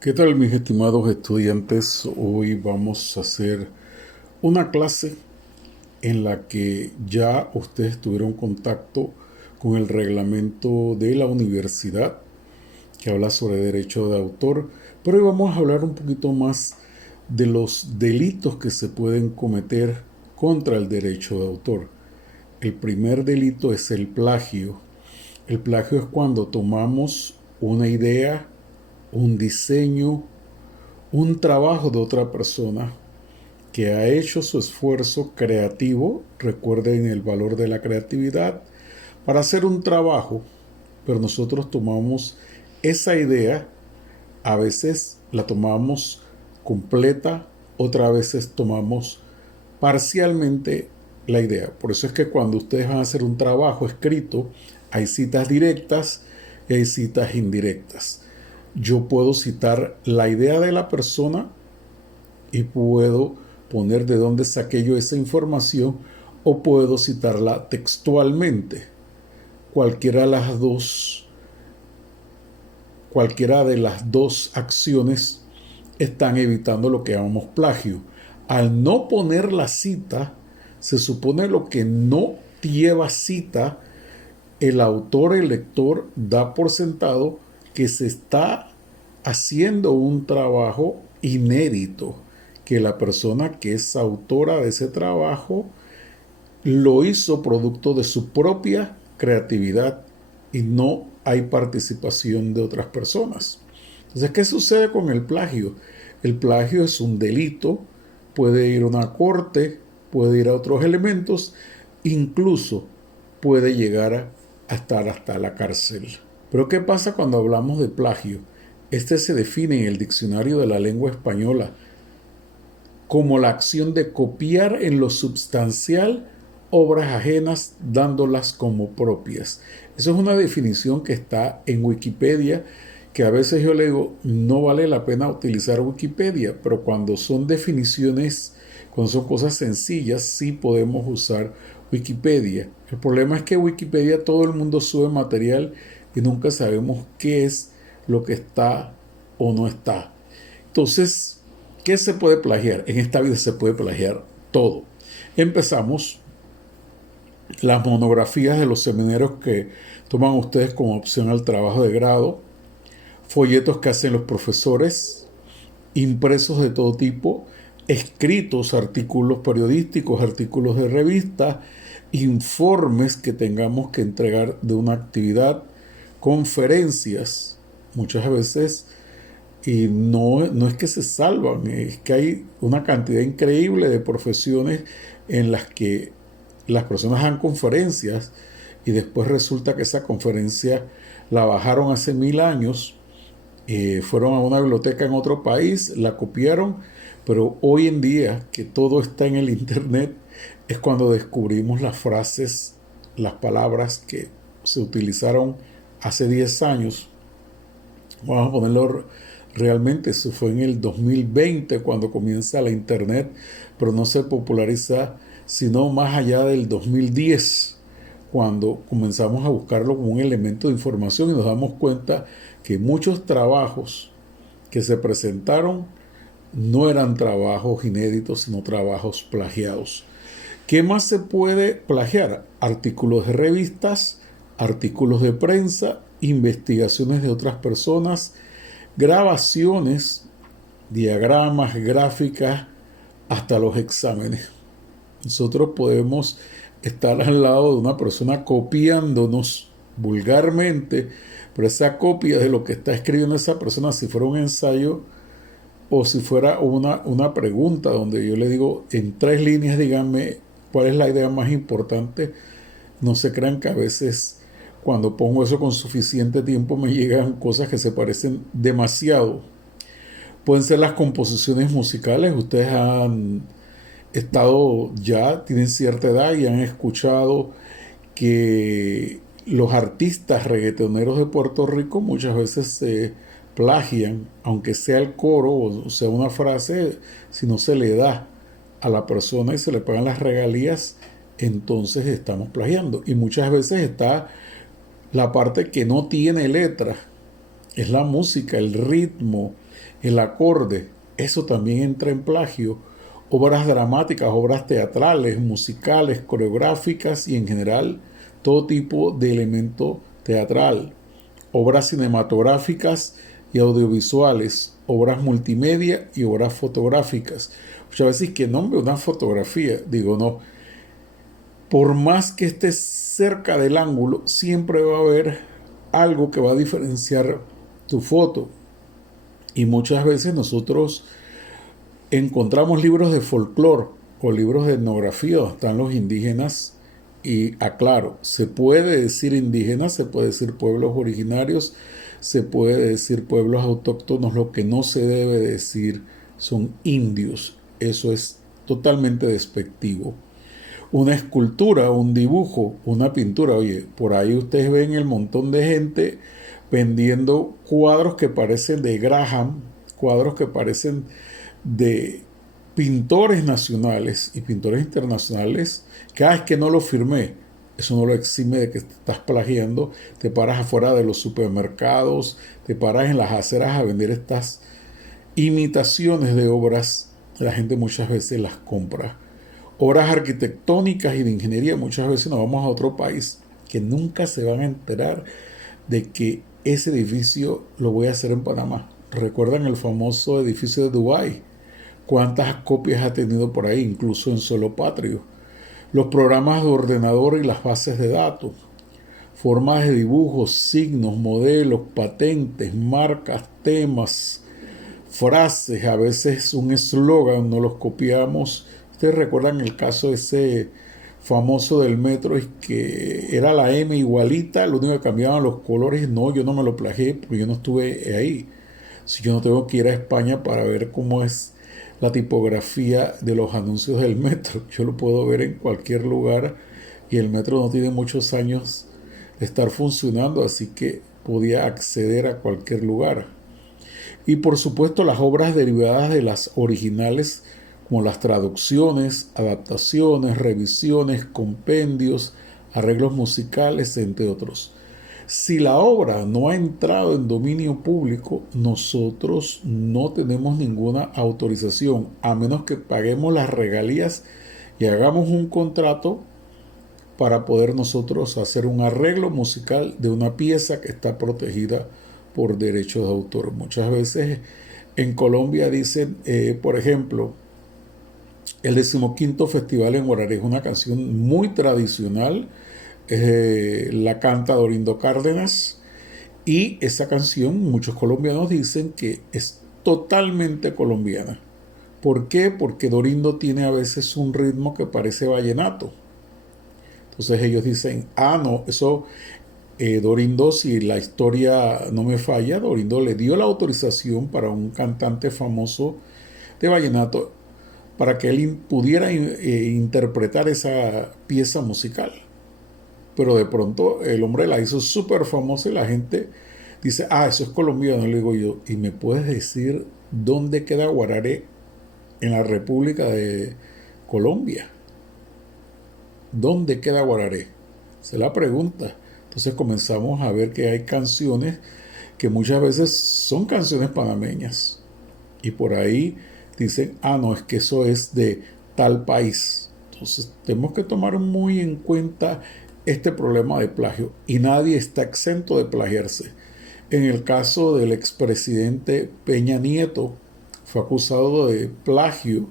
¿Qué tal, mis estimados estudiantes? Hoy vamos a hacer una clase en la que ya ustedes tuvieron contacto con el reglamento de la universidad que habla sobre derecho de autor, pero hoy vamos a hablar un poquito más de los delitos que se pueden cometer contra el derecho de autor. El primer delito es el plagio. El plagio es cuando tomamos una idea, un diseño, un trabajo de otra persona que ha hecho su esfuerzo creativo, recuerden el valor de la creatividad, para hacer un trabajo, pero nosotros tomamos esa idea, a veces la tomamos completa, otras veces tomamos parcialmente la idea. Por eso es que cuando ustedes van a hacer un trabajo escrito, hay citas directas y hay citas indirectas. Yo puedo citar la idea de la persona y puedo poner de dónde saqué yo esa información o puedo citarla textualmente. Cualquiera de las dos, cualquiera de las dos acciones están evitando lo que llamamos plagio. Al no poner la cita, se supone lo que no lleva cita, el autor, el lector, da por sentado que se está haciendo un trabajo inédito, que la persona que es autora de ese trabajo lo hizo producto de su propia creatividad y no hay participación de otras personas. Entonces, ¿qué sucede con el plagio? El plagio es un delito, puede ir a una corte, puede ir a otros elementos, incluso puede llegar a estar hasta la cárcel. Pero ¿qué pasa cuando hablamos de plagio? Este se define en el diccionario de la lengua española como la acción de copiar en lo substancial obras ajenas dándolas como propias. Eso es una definición que está en Wikipedia, que a veces yo le digo, no vale la pena utilizar Wikipedia, pero cuando son definiciones, cuando son cosas sencillas, sí podemos usar Wikipedia. El problema es que Wikipedia todo el mundo sube material y nunca sabemos qué es lo que está o no está. Entonces, ¿qué se puede plagiar? En esta vida se puede plagiar todo. Empezamos las monografías de los seminarios que toman ustedes como opción al trabajo de grado, folletos que hacen los profesores, impresos de todo tipo, escritos, artículos periodísticos, artículos de revista, informes que tengamos que entregar de una actividad, conferencias, muchas veces, y no es que se salvan, es que hay una cantidad increíble de profesiones en las que las personas dan conferencias y después resulta que esa conferencia la bajaron hace 1000 años, fueron a una biblioteca en otro país, la copiaron, pero hoy en día que todo está en el internet es cuando descubrimos las frases, las palabras que se utilizaron hace 10 años. Vamos a ponerlo realmente, eso fue en el 2020 cuando comienza la internet, pero no se populariza sino más allá del 2010, cuando comenzamos a buscarlo como un elemento de información y nos damos cuenta que muchos trabajos que se presentaron no eran trabajos inéditos, sino trabajos plagiados. ¿Qué más se puede plagiar? Artículos de revistas, artículos de prensa, investigaciones de otras personas, grabaciones, diagramas, gráficas, hasta los exámenes. Nosotros podemos estar al lado de una persona copiándonos vulgarmente, pero esa copia de lo que está escribiendo esa persona, si fuera un ensayo o si fuera una pregunta donde yo le digo en 3 líneas, díganme cuál es la idea más importante, no se crean que a veces cuando pongo eso con suficiente tiempo me llegan cosas que se parecen demasiado. Pueden ser las composiciones musicales. Ustedes han estado ya, tienen cierta edad y han escuchado que los artistas reggaetoneros de Puerto Rico muchas veces se plagian, aunque sea el coro o sea una frase, si no se le da a la persona y se le pagan las regalías, entonces estamos plagiando. Y muchas veces está la parte que no tiene letra, es la música, el ritmo, El acorde, eso también entra en plagio. Obras dramáticas, obras teatrales, musicales, coreográficas y en general todo tipo de elemento teatral. Obras cinematográficas y audiovisuales, obras multimedia y obras fotográficas. Muchas veces que no veo una fotografía, digo no, por más que esté cerca del ángulo, siempre va a haber algo que va a diferenciar tu foto. Y muchas veces nosotros encontramos libros de folclore o libros de etnografía donde están los indígenas y aclaro, se puede decir indígenas, se puede decir pueblos originarios, se puede decir pueblos autóctonos, lo que no se debe decir son indios. Eso es totalmente despectivo. Una escultura, un dibujo, una pintura, oye, por ahí ustedes ven el montón de gente vendiendo cuadros que parecen de Graham, cuadros que parecen de pintores nacionales y pintores internacionales. Cada vez que no lo firmé, eso no lo exime de que te estás plagiando. Te paras afuera de los supermercados, te paras en las aceras a vender estas imitaciones de obras. La gente muchas veces las compra. Obras arquitectónicas y de ingeniería, muchas veces nos vamos a otro país que nunca se van a enterar de que ese edificio lo voy a hacer en Panamá. ¿Recuerdan el famoso edificio de Dubái? ¿Cuántas copias ha tenido por ahí, incluso en suelo patrio? Los programas de ordenador y las bases de datos, formas de dibujos, signos, modelos, patentes, marcas, temas, frases, a veces un eslogan, no los copiamos. Ustedes recuerdan el caso ese famoso del metro, es que era la M igualita, lo único que cambiaban los colores. No, yo no me lo plagié porque yo no estuve ahí. Si yo no tengo que ir a España para ver cómo es la tipografía de los anuncios del metro, yo lo puedo ver en cualquier lugar y el metro no tiene muchos años de estar funcionando, así que podía acceder a cualquier lugar. Y por supuesto las obras derivadas de las originales, como las traducciones, adaptaciones, revisiones, compendios, arreglos musicales, entre otros. Si la obra no ha entrado en dominio público, nosotros no tenemos ninguna autorización, a menos que paguemos las regalías y hagamos un contrato para poder nosotros hacer un arreglo musical de una pieza que está protegida por derechos de autor. Muchas veces en Colombia dicen, por ejemplo, el 15º Festival en Guararé es una canción muy tradicional, la canta Dorindo Cárdenas, y esa canción muchos colombianos dicen que es totalmente colombiana. ¿Por qué? Porque Dorindo tiene a veces un ritmo que parece vallenato. Entonces ellos dicen, ah, no, eso Dorindo, si la historia no me falla, Dorindo le dio la autorización para un cantante famoso de vallenato para que él pudiera interpretar esa pieza musical. Pero de pronto el hombre la hizo súper famosa y la gente dice, ah, eso es colombiano. Le digo yo, ¿y me puedes decir dónde queda Guararé en la República de Colombia? ¿Dónde queda Guararé? Se la pregunta. Entonces comenzamos a ver que hay canciones que muchas veces son canciones panameñas. Y por ahí dicen, ah, no, es que eso es de tal país. Entonces tenemos que tomar muy en cuenta este problema de plagio. Y nadie está exento de plagiarse. En el caso del expresidente Peña Nieto, fue acusado de plagio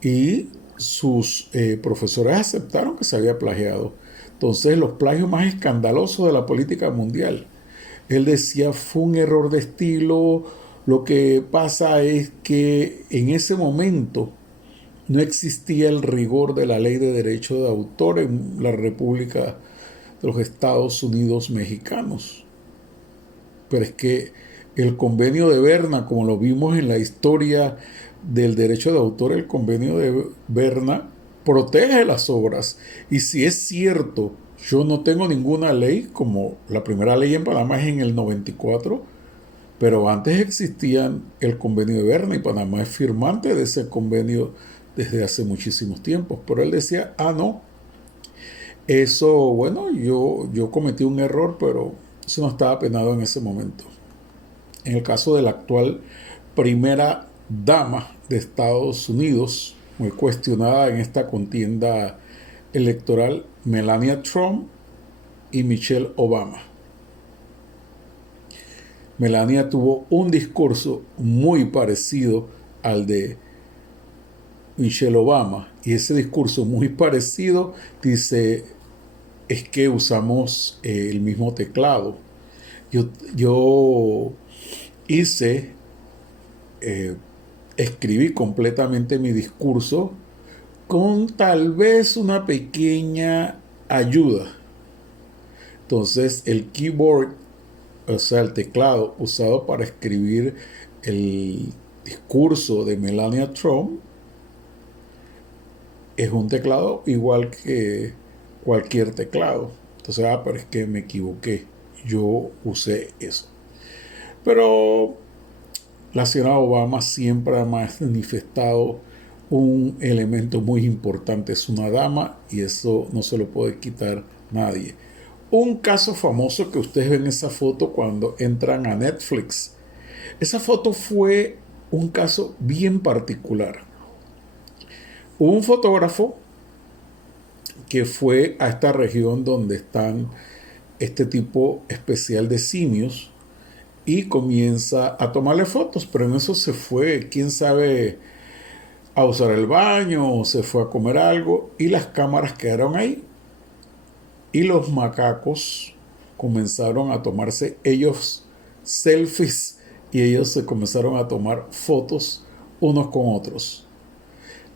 y sus profesores aceptaron que se había plagiado. Entonces, los plagios más escandalosos de la política mundial. Él decía, fue un error de estilo. Lo que pasa es que en ese momento no existía el rigor de la ley de derecho de autor en la República de los Estados Unidos mexicanos. Pero es que el convenio de Berna, como lo vimos en la historia del derecho de autor, el convenio de Berna protege las obras. Y si es cierto, yo no tengo ninguna ley, como la primera ley en Panamá es en el 94, pero antes existían el convenio de Berna y Panamá es firmante de ese convenio desde hace muchísimos tiempos. Pero él decía, ah, no, eso, bueno, yo cometí un error, pero eso no estaba penado en ese momento. En el caso de la actual primera dama de Estados Unidos, muy cuestionada en esta contienda electoral, Melania Trump y Michelle Obama. Melania tuvo un discurso muy parecido al de Michelle Obama, y ese discurso muy parecido dice, es que usamos el mismo teclado. Yo hice, escribí completamente mi discurso con tal vez una pequeña ayuda. Entonces el keyboard, o sea, el teclado usado para escribir el discurso de Melania Trump, es un teclado igual que cualquier teclado. Entonces, pero es que me equivoqué. Yo usé eso. Pero la señora Obama siempre ha manifestado un elemento muy importante. Es una dama y eso no se lo puede quitar nadie. Un caso famoso que ustedes ven esa foto cuando entran a Netflix. Esa foto fue un caso bien particular. Hubo un fotógrafo que fue a esta región donde están este tipo especial de simios y comienza a tomarle fotos, pero en eso se fue, quién sabe, a usar el baño o se fue a comer algo y las cámaras quedaron ahí y los macacos comenzaron a tomarse ellos selfies y ellos se comenzaron a tomar fotos unos con otros.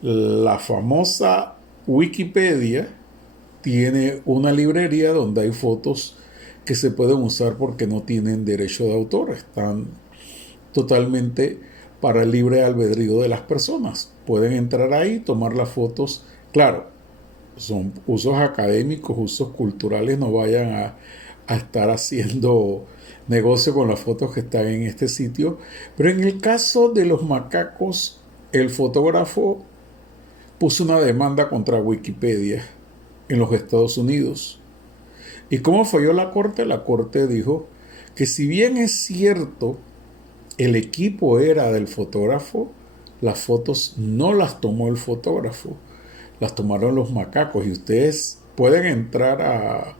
La famosa Wikipedia tiene una librería donde hay fotos que se pueden usar porque no tienen derecho de autor, están totalmente para el libre albedrío de las personas. Pueden entrar ahí, tomar las fotos. Claro, son usos académicos, usos culturales, no vayan a estar haciendo negocio con las fotos que están en este sitio. Pero en el caso de los macacos, el fotógrafo puso una demanda contra Wikipedia en los Estados Unidos. ¿Y cómo falló la corte? La corte dijo que si bien es cierto el equipo era del fotógrafo, las fotos no las tomó el fotógrafo, las tomaron los macacos. Y ustedes pueden entrar a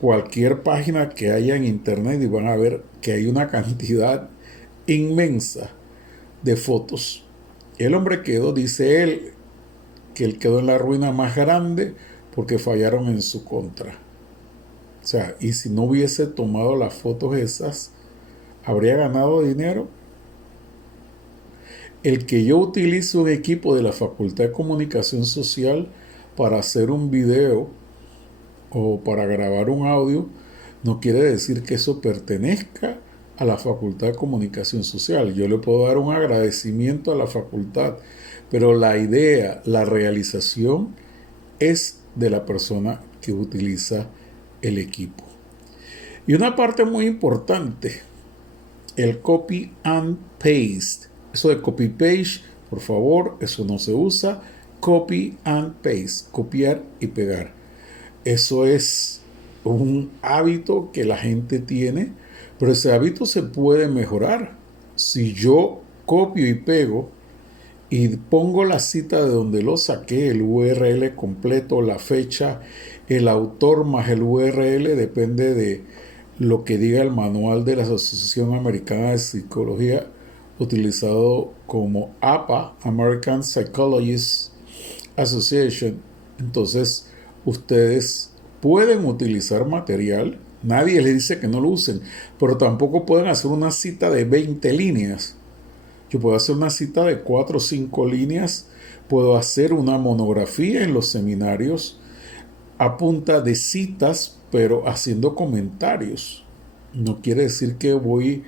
cualquier página que haya en internet y van a ver que hay una cantidad inmensa de fotos. El hombre quedó, dice él, que él quedó en la ruina más grande porque fallaron en su contra. O sea, y si no hubiese tomado las fotos esas, ¿habría ganado dinero? El que yo utilice un equipo de la Facultad de Comunicación Social para hacer un video o para grabar un audio, no quiere decir que eso pertenezca a la Facultad de Comunicación Social. Yo le puedo dar un agradecimiento a la facultad, pero la idea, la realización es de la persona que utiliza el equipo. Y una parte muy importante, el copy and paste. Eso de copy paste, por favor, eso no se usa. Copy and paste, copiar y pegar. Eso es un hábito que la gente tiene, pero ese hábito se puede mejorar. Si yo copio y pego y pongo la cita de donde lo saqué, el URL completo, la fecha, el autor más el URL, depende de lo que diga el manual de la Asociación Americana de Psicología, utilizado como APA, American Psychologists Association. Entonces, ustedes pueden utilizar material, nadie les dice que no lo usen, pero tampoco pueden hacer una cita de 20 líneas. Yo puedo hacer una cita de 4 o 5 líneas, puedo hacer una monografía en los seminarios a punta de citas, pero haciendo comentarios. No quiere decir que voy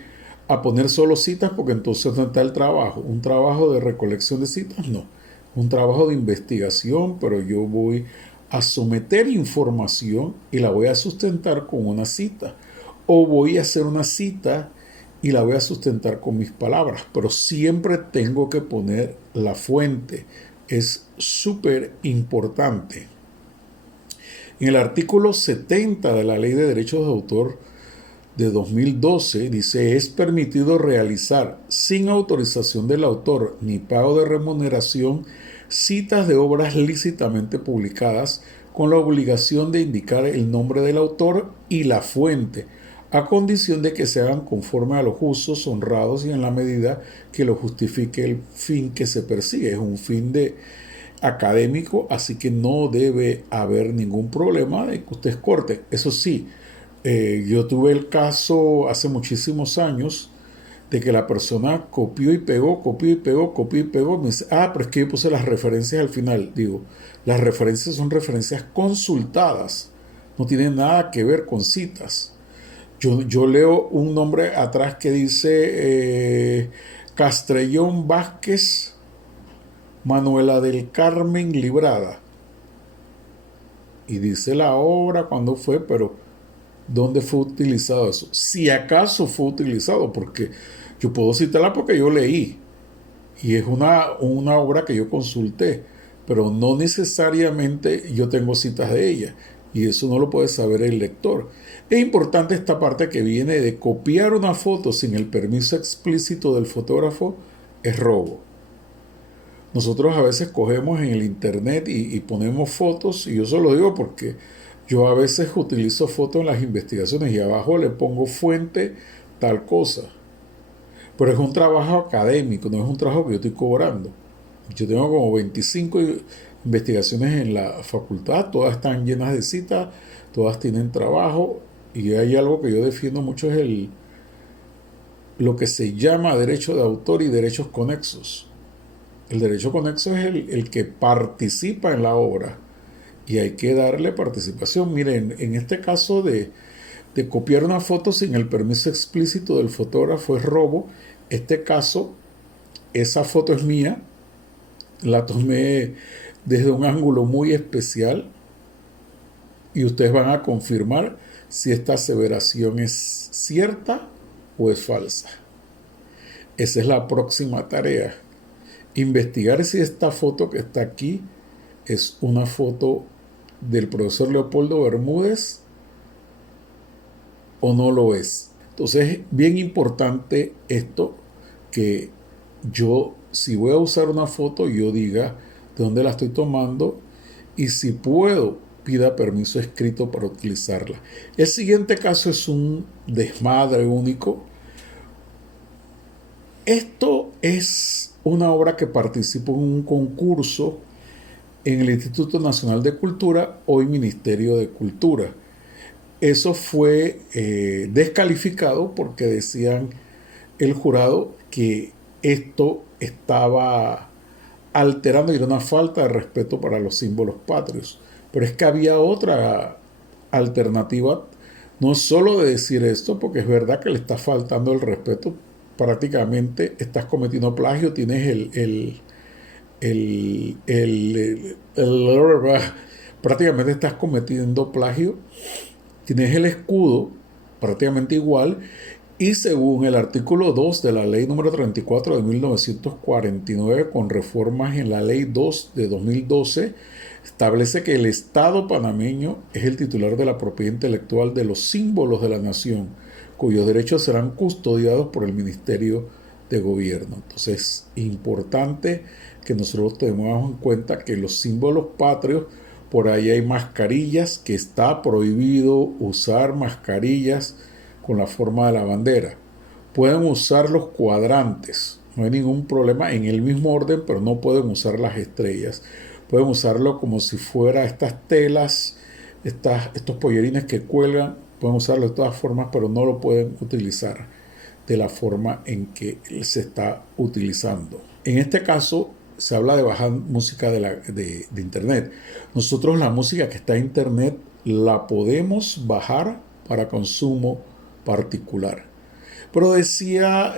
a poner solo citas porque entonces no está el trabajo. Un trabajo de recolección de citas, no. Un trabajo de investigación, pero yo voy a someter información y la voy a sustentar con una cita. O voy a hacer una cita y la voy a sustentar con mis palabras, pero siempre tengo que poner la fuente. Es súper importante. En el artículo 70 de la Ley de Derechos de Autor de 2012 dice: es permitido realizar sin autorización del autor ni pago de remuneración citas de obras lícitamente publicadas con la obligación de indicar el nombre del autor y la fuente, a condición de que se hagan conforme a los usos honrados y en la medida que lo justifique el fin que se persigue. Es un fin académico, así que no debe haber ningún problema de que ustedes corten. Eso sí, yo tuve el caso hace muchísimos años de que la persona copió y pegó, copió y pegó, copió y pegó. Me dice: pero es que yo puse las referencias al final. Digo, las referencias son referencias consultadas, no tienen nada que ver con citas. Yo leo un nombre atrás que dice Castrellón Vázquez, Manuela del Carmen Librada. Y dice la obra, cuándo fue, pero ¿dónde fue utilizado eso? Si acaso fue utilizado, porque yo puedo citarla porque yo leí. Y es una obra que yo consulté, pero no necesariamente yo tengo citas de ella. Y eso no lo puede saber el lector. Es importante esta parte que viene de copiar una foto sin el permiso explícito del fotógrafo, es robo. Nosotros a veces cogemos en el internet y ponemos fotos, y yo se lo digo porque yo a veces utilizo fotos en las investigaciones y abajo le pongo fuente tal cosa. Pero es un trabajo académico, no es un trabajo que yo estoy cobrando. Yo tengo como 25 investigaciones en la facultad, todas están llenas de citas, todas tienen trabajo, y hay algo que yo defiendo mucho, es lo que se llama derecho de autor y derechos conexos. El derecho conexo es el que participa en la obra y hay que darle participación. Miren, en este caso de copiar una foto sin el permiso explícito del fotógrafo es robo. Este caso, esa foto es mía, la tomé desde un ángulo muy especial y ustedes van a confirmar si esta aseveración es cierta o es falsa. Esa es la próxima tarea. Investigar si esta foto que está aquí es una foto del profesor Leopoldo Bermúdez o no lo es. Entonces es bien importante esto, que yo, si voy a usar una foto, yo diga de dónde la estoy tomando y si puedo, pida permiso escrito para utilizarla. El siguiente caso es un desmadre único. Esto es una obra que participó en un concurso en el Instituto Nacional de Cultura, hoy Ministerio de Cultura. Eso fue descalificado porque decían el jurado que esto estaba alterando y era una falta de respeto para los símbolos patrios. Pero es que había otra alternativa, no solo de decir esto, porque es verdad que le está faltando el respeto, prácticamente estás cometiendo plagio, tienes prácticamente estás cometiendo plagio, tienes el escudo prácticamente igual, y según el artículo 2 de la ley número 34 de 1949, con reformas en la ley 2 de 2012, establece que el Estado panameño es el titular de la propiedad intelectual de los símbolos de la nación, cuyos derechos serán custodiados por el Ministerio de Gobierno. Entonces es importante que nosotros tengamos en cuenta que los símbolos patrios, por ahí hay mascarillas, que está prohibido usar mascarillas con la forma de la bandera. Pueden usar los cuadrantes, no hay ningún problema, en el mismo orden, pero no pueden usar las estrellas. Pueden usarlo como si fuera estas telas, estos pollerines que cuelgan, pueden usarlo de todas formas, pero no lo pueden utilizar de la forma en que se está utilizando. En este caso se habla de bajar música de internet. Nosotros la música que está en internet la podemos bajar para consumo particular. Pero decía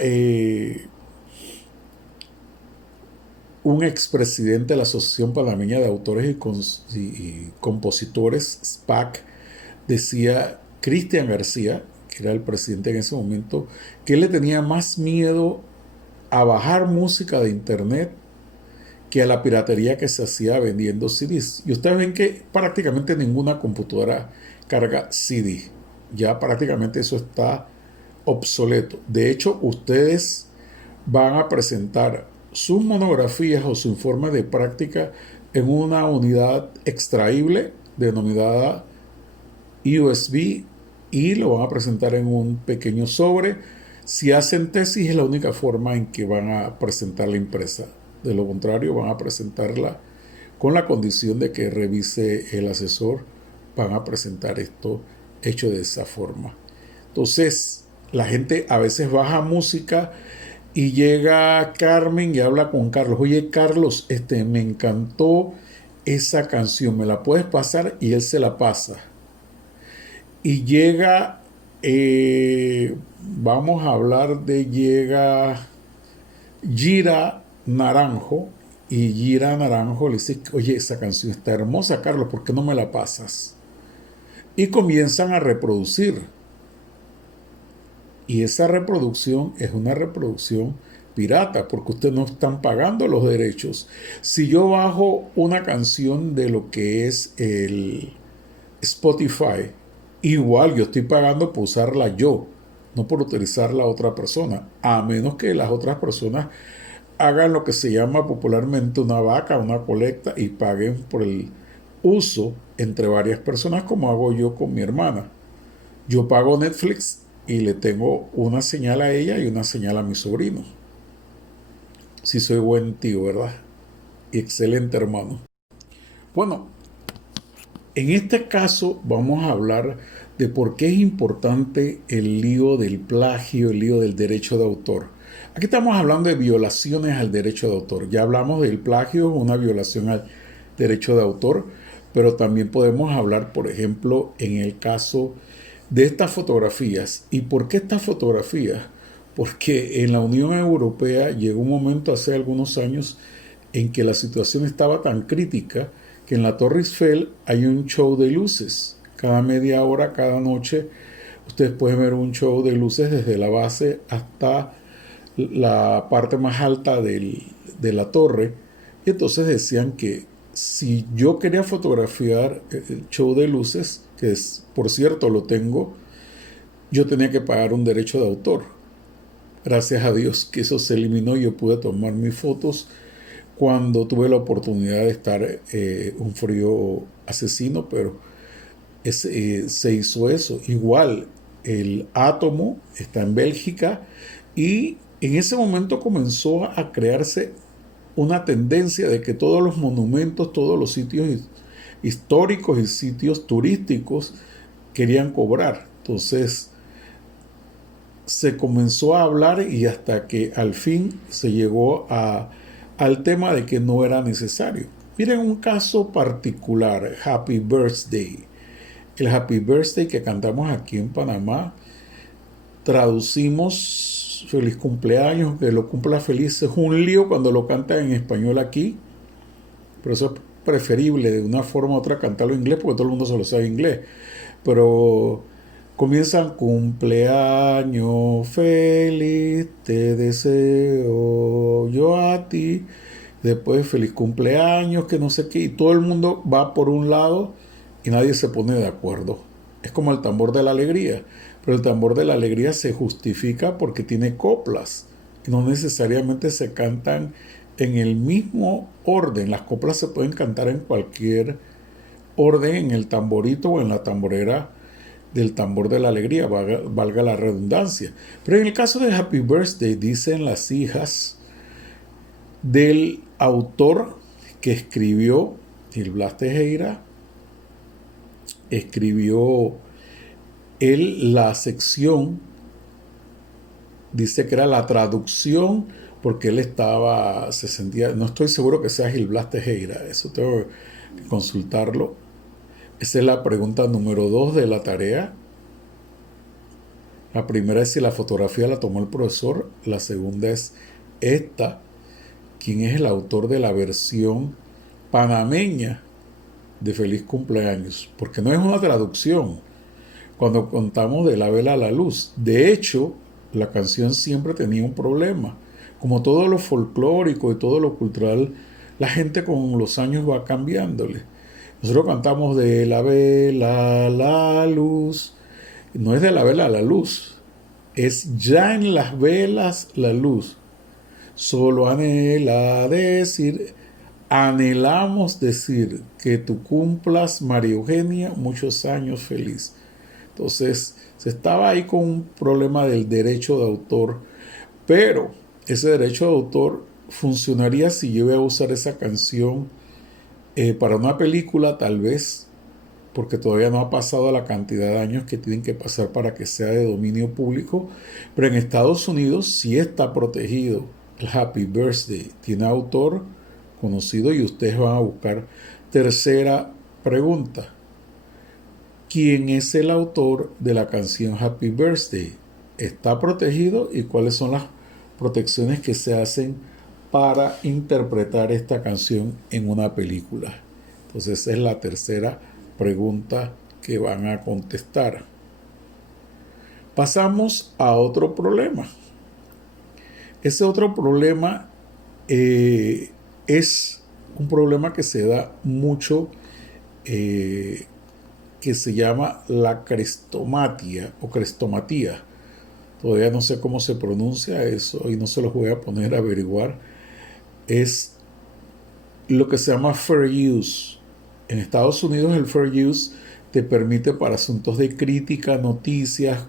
un expresidente de la Asociación Panameña de Autores y Compositores, SPAC, decía Cristian García, que era el presidente en ese momento, que él le tenía más miedo a bajar música de internet que a la piratería que se hacía vendiendo CDs. Y ustedes ven que prácticamente ninguna computadora carga CD. Ya prácticamente eso está obsoleto. De hecho, ustedes van a presentar sus monografías o su informe de práctica en una unidad extraíble denominada USB y lo van a presentar en un pequeño sobre. Si hacen tesis es la única forma en que van a presentar la impresa. De lo contrario, van a presentarla con la condición de que revise el asesor. Van a presentar esto hecho de esa forma. Entonces, la gente a veces baja música y llega Carmen y habla con Carlos. Oye, Carlos, me encantó esa canción, ¿me la puedes pasar? Y él se la pasa. Y llega, vamos a hablar de llega Gira Naranjo. Y Gira Naranjo le dice, oye, esa canción está hermosa, Carlos, ¿por qué no me la pasas? Y comienzan a reproducir. Y esa reproducción es una reproducción pirata, porque ustedes no están pagando los derechos. Si yo bajo una canción de lo que es el Spotify, igual yo estoy pagando por usarla yo, no por utilizar la otra persona, a menos que las otras personas hagan lo que se llama popularmente una vaca, una colecta y paguen por el uso entre varias personas, como hago yo con mi hermana. Yo pago Netflix y le tengo una señal a ella y una señal a mi sobrino. Si soy buen tío, ¿verdad? Y excelente hermano. Bueno, en este caso vamos a hablar de por qué es importante el lío del plagio, el lío del derecho de autor. Aquí estamos hablando de violaciones al derecho de autor. Ya hablamos del plagio, una violación al derecho de autor, pero también podemos hablar, por ejemplo, en el caso de estas fotografías. ¿Y por qué estas fotografías? Porque en la Unión Europea llegó un momento hace algunos años en que la situación estaba tan crítica que en la Torre Eiffel hay un show de luces. Cada media hora, cada noche, ustedes pueden ver un show de luces desde la base hasta la parte más alta de la torre. Y entonces decían que si yo quería fotografiar el show de luces, que es, por cierto lo tengo, yo tenía que pagar un derecho de autor. Gracias a Dios que eso se eliminó y yo pude tomar mis fotos cuando tuve la oportunidad de estar un frío asesino, pero se hizo eso. Igual, el átomo está en Bélgica y en ese momento comenzó a crearse una tendencia de que todos los monumentos, todos los sitios históricos y sitios turísticos querían cobrar. Entonces se comenzó a hablar y hasta que al fin se llegó al tema de que no era necesario. Miren un caso particular, Happy Birthday. El Happy Birthday que cantamos aquí en Panamá, traducimos feliz cumpleaños, que lo cumpla feliz. Es un lío cuando lo cantan en español aquí, pero eso es preferible de una forma u otra cantarlo en inglés porque todo el mundo se lo sabe en inglés. Pero comienzan cumpleaños feliz, te deseo yo a ti. Después feliz cumpleaños, que no sé qué. Y todo el mundo va por un lado y nadie se pone de acuerdo. Es como el tambor de la alegría. Pero el tambor de la alegría se justifica porque tiene coplas. Y no necesariamente se cantan en el mismo orden. Las coplas se pueden cantar en cualquier orden, en el tamborito o en la tamborera del tambor de la alegría, valga la redundancia. Pero en el caso de Happy Birthday, dicen las hijas del autor que escribió, Gil Blas Tejera, escribió él la sección, dice que era la traducción, porque él estaba, se sentía, no estoy seguro que sea Gil Blas Tejera, eso tengo que consultarlo. Esa es la pregunta número 2 de la tarea. La primera es si la fotografía la tomó el profesor. La segunda es esta, quién es el autor de la versión panameña de Feliz Cumpleaños, porque no es una traducción. Cuando contamos de La Vela a la Luz, de hecho, la canción siempre tenía un problema. Como todo lo folclórico y todo lo cultural, la gente con los años va cambiándole. Nosotros cantamos de La Vela a la Luz, no es de La Vela a la Luz, es ya en las velas la luz. Solo anhelamos decir que tú cumplas, María Eugenia, muchos años feliz. Entonces, se estaba ahí con un problema del derecho de autor, pero ese derecho de autor funcionaría si yo iba a usar esa canción para una película, tal vez, porque todavía no ha pasado la cantidad de años que tienen que pasar para que sea de dominio público, pero en Estados Unidos sí está protegido. El Happy Birthday tiene autor conocido y ustedes van a buscar. Tercera pregunta: ¿quién es el autor de la canción Happy Birthday? ¿Está protegido y cuáles son las protecciones que se hacen para interpretar esta canción en una película? Entonces esa es la tercera pregunta que van a contestar. Pasamos a otro problema. Ese otro problema es un problema que se da mucho, que se llama la crestomatía o crestomatía. Todavía no sé cómo se pronuncia eso y no se los voy a poner a averiguar. Es lo que se llama fair use. En Estados Unidos el fair use te permite para asuntos de crítica, noticias,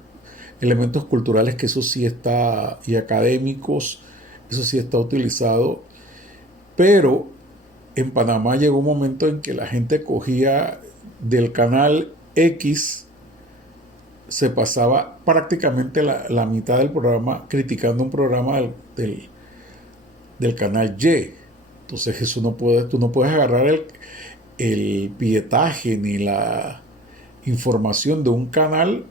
elementos culturales, que eso sí está, y académicos, eso sí está utilizado. Pero en Panamá llegó un momento en que la gente cogía del canal X, se pasaba prácticamente la mitad del programa criticando un programa del canal Y. Entonces eso tú no puedes agarrar el pietaje ni la información de un canal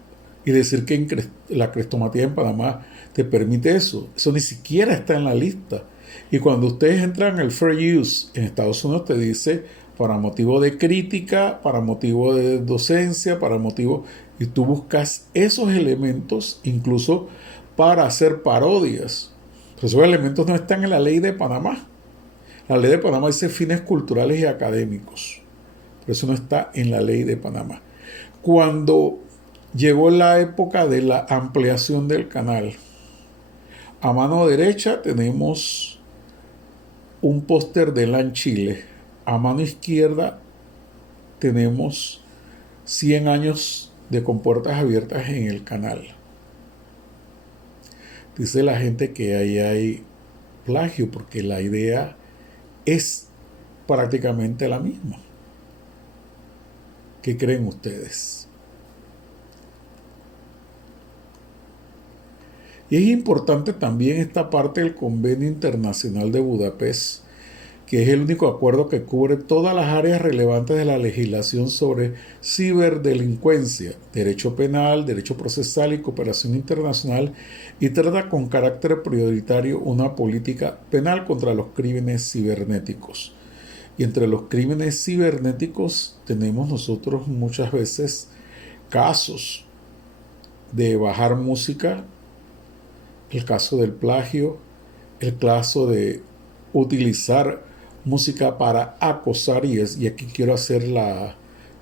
y decir que la crestomatía en Panamá te permite eso. Eso ni siquiera está en la lista. Y cuando ustedes entran en el Fair Use en Estados Unidos te dice para motivo de crítica, para motivo de docencia, para motivo... Y tú buscas esos elementos incluso para hacer parodias. Pero esos elementos no están en la ley de Panamá. La ley de Panamá dice fines culturales y académicos. Pero eso no está en la ley de Panamá. Cuando llegó la época de la ampliación del canal, a mano derecha tenemos un póster de LAN Chile. A mano izquierda tenemos 100 años de compuertas abiertas en el canal. Dice la gente que ahí hay plagio porque la idea es prácticamente la misma. ¿Qué creen ustedes? Y es importante también esta parte del Convenio Internacional de Budapest, que es el único acuerdo que cubre todas las áreas relevantes de la legislación sobre ciberdelincuencia, derecho penal, derecho procesal y cooperación internacional, y trata con carácter prioritario una política penal contra los crímenes cibernéticos. Y entre los crímenes cibernéticos tenemos nosotros muchas veces casos de bajar música, el caso del plagio, el caso de utilizar música para acosar, y aquí quiero hacer la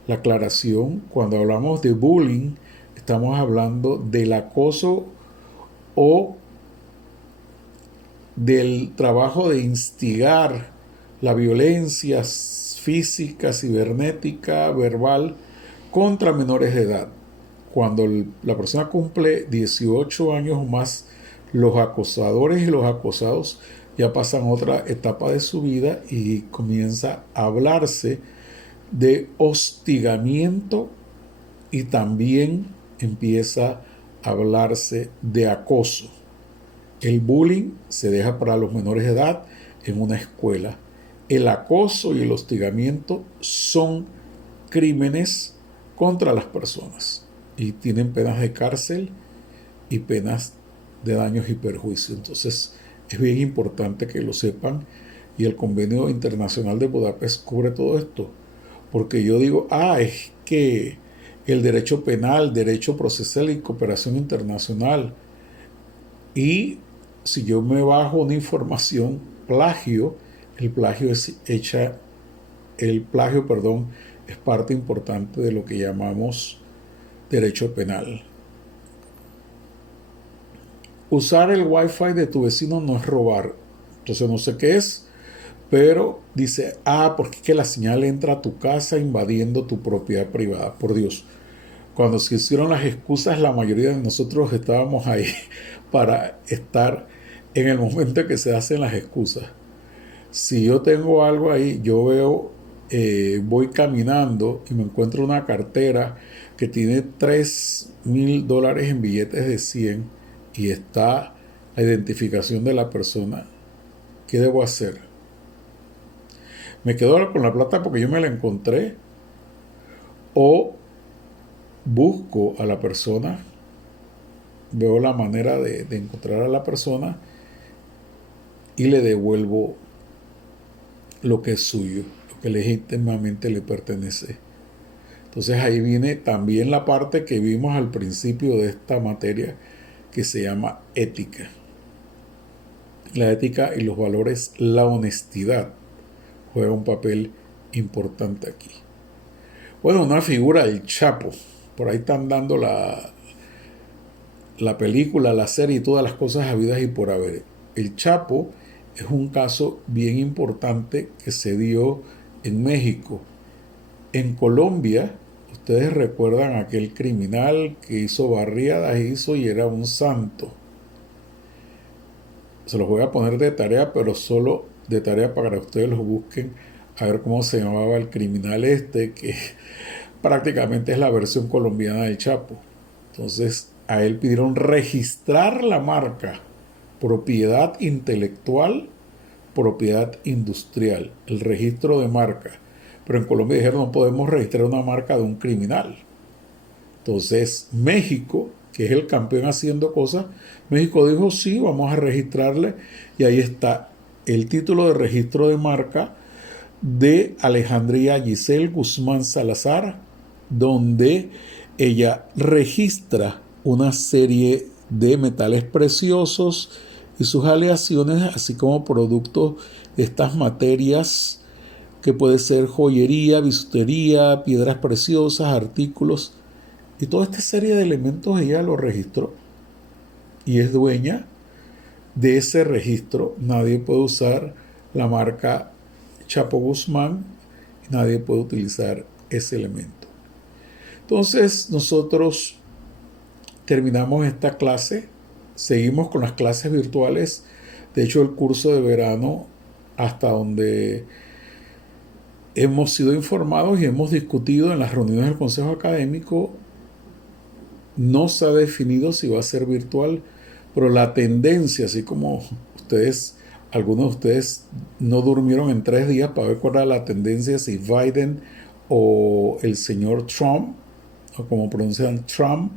aclaración. Cuando hablamos de bullying, estamos hablando del acoso o del trabajo de instigar la violencia física, cibernética, verbal contra menores de edad. Cuando la persona cumple 18 años o más, los acosadores y los acosados ya pasan otra etapa de su vida y comienza a hablarse de hostigamiento y también empieza a hablarse de acoso. El bullying se deja para los menores de edad en una escuela. El acoso y el hostigamiento son crímenes contra las personas y tienen penas de cárcel y penas de daños y perjuicios. Entonces es bien importante que lo sepan, y el Convenio Internacional de Budapest cubre todo esto, porque yo digo, es que el derecho penal, derecho procesal y cooperación internacional, y si yo me bajo una información plagio, el plagio es parte importante de lo que llamamos derecho penal. usar el wifi de tu vecino no es robar. Entonces no sé qué es, pero dice, porque es que la señal entra a tu casa invadiendo tu propiedad privada. Por Dios, cuando se hicieron las excusas, la mayoría de nosotros estábamos ahí para estar en el momento en que se hacen las excusas. Si yo tengo algo ahí, yo veo, voy caminando y me encuentro una cartera que tiene $3,000 en billetes de 100 y está la identificación de la persona. ¿Qué debo hacer? ¿Me quedo con la plata porque yo me la encontré? ¿O busco a la persona? Veo la manera de encontrar a la persona y le devuelvo lo que es suyo, lo que legítimamente le pertenece. Entonces ahí viene también la parte que vimos al principio de esta materia, que se llama ética. La ética y los valores, la honestidad juega un papel importante aquí. Bueno, una figura del Chapo. Por ahí están dando la película, la serie y todas las cosas habidas y por haber. El Chapo es un caso bien importante que se dio en México. En Colombia, ustedes recuerdan aquel criminal que hizo barriadas y era un santo. Se los voy a poner de tarea, pero solo de tarea para que ustedes los busquen a ver cómo se llamaba el criminal que prácticamente es la versión colombiana del Chapo. Entonces a él pidieron registrar la marca propiedad intelectual, propiedad industrial, el registro de marca. Pero en Colombia dijeron no podemos registrar una marca de un criminal. Entonces México, que es el campeón haciendo cosas, México dijo sí, vamos a registrarle, y ahí está el título de registro de marca de Alejandría Giselle Guzmán Salazar, donde ella registra una serie de metales preciosos y sus aleaciones, así como productos de estas materias que puede ser joyería, bisutería, piedras preciosas, artículos, y toda esta serie de elementos ella lo registró y es dueña de ese registro. Nadie puede usar la marca Chapo Guzmán, nadie puede utilizar ese elemento. Entonces nosotros terminamos esta clase, seguimos con las clases virtuales. De hecho, el curso de verano, hasta donde hemos sido informados y hemos discutido en las reuniones del Consejo Académico, no se ha definido si va a ser virtual, pero la tendencia, así como algunos de ustedes no durmieron en 3 días para ver cuál era la tendencia, si Biden o el señor Trump, o como pronuncian Trump,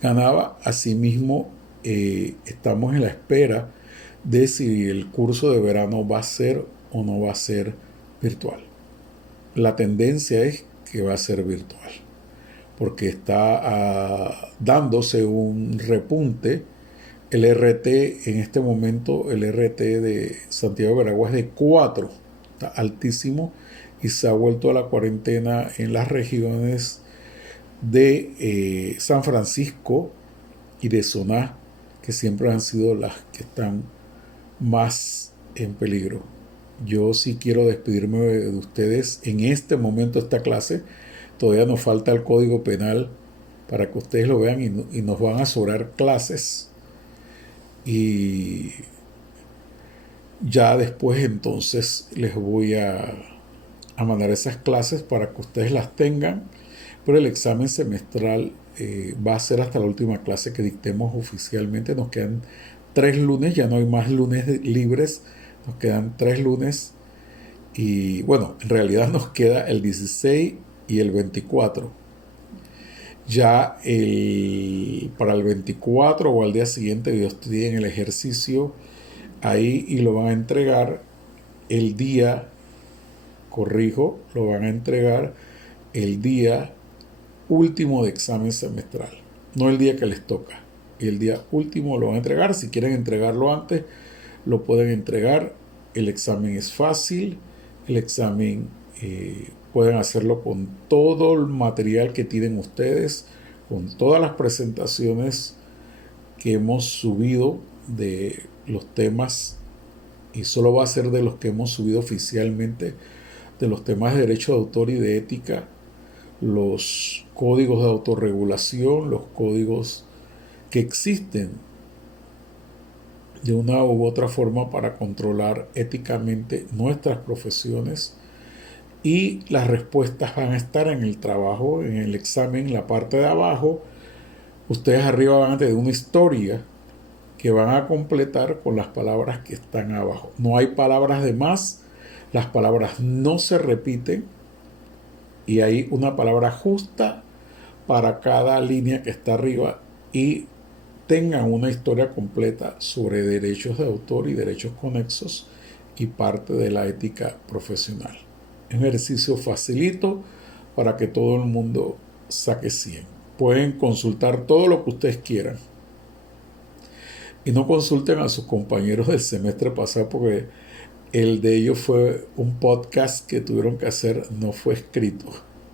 ganaba. Asimismo, estamos en la espera de si el curso de verano va a ser o no va a ser virtual. La tendencia es que va a ser virtual, porque está dándose un repunte. El RT en este momento, el RT de Santiago de Veragua es de 4, está altísimo, y se ha vuelto a la cuarentena en las regiones de San Francisco y de Soná, que siempre han sido las que están más en peligro. Yo sí quiero despedirme de ustedes en este momento de esta clase. Todavía nos falta el Código Penal para que ustedes lo vean y nos van a sobrar clases. Y ya después entonces les voy a mandar esas clases para que ustedes las tengan. Pero el examen semestral va a ser hasta la última clase que dictemos oficialmente. Nos quedan 3 lunes, ya no hay más lunes libres, nos quedan 3 lunes. Y bueno, en realidad nos queda el 16 y el 24. Ya para el 24 o al día siguiente yo estoy en el ejercicio ahí y lo van a entregar el día, lo van a entregar el día último de examen semestral, no el día que les toca. El día último lo van a entregar. Si quieren entregarlo antes, lo pueden entregar. El examen es fácil. El examen pueden hacerlo con todo el material que tienen ustedes, con todas las presentaciones que hemos subido de los temas, y solo va a ser de los que hemos subido oficialmente, de los temas de derecho de autor y de ética, los códigos de autorregulación, los códigos que existen de una u otra forma para controlar éticamente nuestras profesiones, y las respuestas van a estar en el trabajo, en el examen, en la parte de abajo. Ustedes arriba van a tener una historia que van a completar con las palabras que están abajo. No hay palabras de más, las palabras no se repiten y hay una palabra justa para cada línea que está arriba, y tengan una historia completa sobre derechos de autor y derechos conexos y parte de la ética profesional. Es un ejercicio facilito para que todo el mundo saque 100. Pueden consultar todo lo que ustedes quieran y no consulten a sus compañeros del semestre pasado, porque el de ellos fue un podcast que tuvieron que hacer, no fue escrito.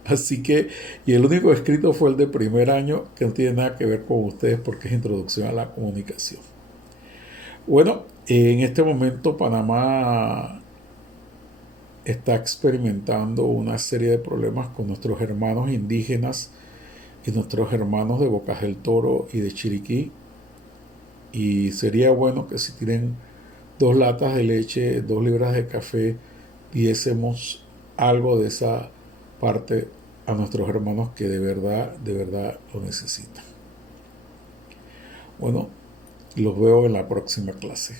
Así que, y el único escrito fue el de primer año, que no tiene nada que ver con ustedes porque es introducción a la comunicación. Bueno, en este momento Panamá está experimentando una serie de problemas con nuestros hermanos indígenas y nuestros hermanos de Bocas del Toro y de Chiriquí. Y sería bueno que si tienen 2 latas de leche, 2 libras de café, diésemos algo de esa parte a nuestros hermanos que de verdad lo necesitan. Bueno, los veo en la próxima clase.